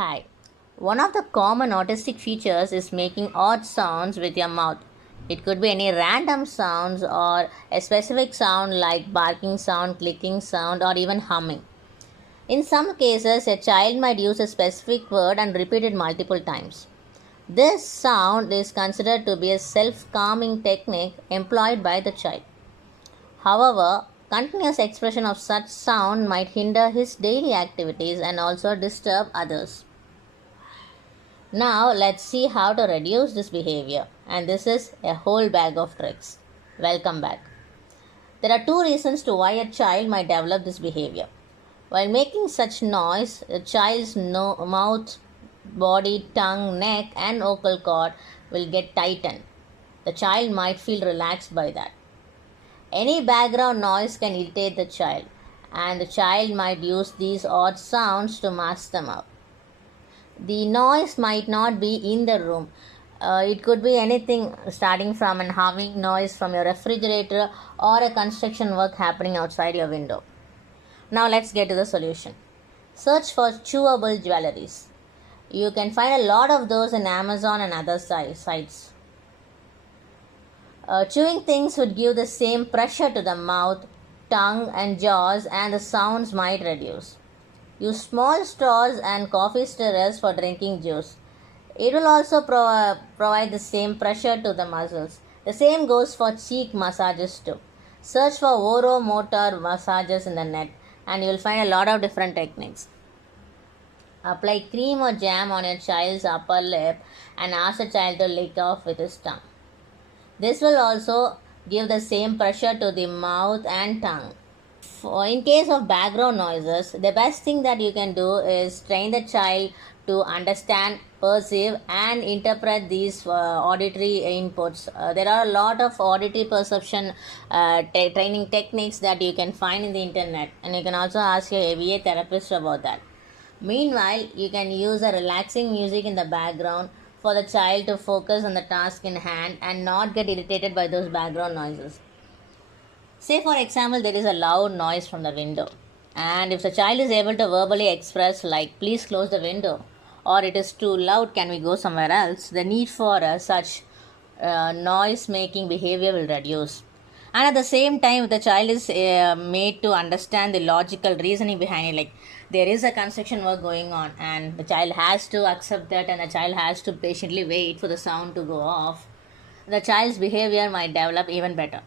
Hi. One of the common autistic features is making odd sounds with your mouth. It could be any random sounds or a specific sound like barking sound, clicking sound, or even humming. In some cases, a child might use a specific word and repeat it multiple times. This sound is considered to be a self calming technique employed by the child. However, continuous expression of such sound might hinder his daily activities and also disturb others. Now let's see how to reduce this behavior, and this is a whole bag of tricks. Welcome back. There are two reasons to why a child might develop this behavior. While making such noise, the child's mouth, body, tongue, neck and vocal cord will get tightened. The child might feel relaxed by that. Any background noise can irritate the child, and the child might use these odd sounds to mask them up. The noise might not be in the room. It could be anything starting from an humming noise from your refrigerator or a construction work happening outside your window. Now let's get to the solution. Search for chewable jeweleries. You can find a lot of those in Amazon and other sites. Chewing things would give the same pressure to the mouth, tongue and jaws, and the sounds might reduce. Use small straws and coffee stirrers for drinking juice. It will also provide the same pressure to the muscles. The same goes for cheek massages too. Search for oromotor massages in the net and you will find a lot of different techniques. Apply cream or jam on your child's upper lip and ask the child to lick off with his tongue. This will also give the same pressure to the mouth and tongue. In case of background noises, the best thing that you can do is train the child to understand, perceive and interpret these auditory inputs. There are a lot of auditory perception training techniques that you can find in the internet, and you can also ask your AVA therapist about that. Meanwhile, you can use a relaxing music in the background for the child to focus on the task in hand and not get irritated by those background noises. Say for example, there is a loud noise from the window, and if the child is able to verbally express like please close the window or it is too loud, can we go somewhere else, the need for such noise making behavior will reduce. And at the same time, if the child is made to understand the logical reasoning behind it, like there is a construction work going on and the child has to accept that and the child has to patiently wait for the sound to go off, the child's behavior might develop even better.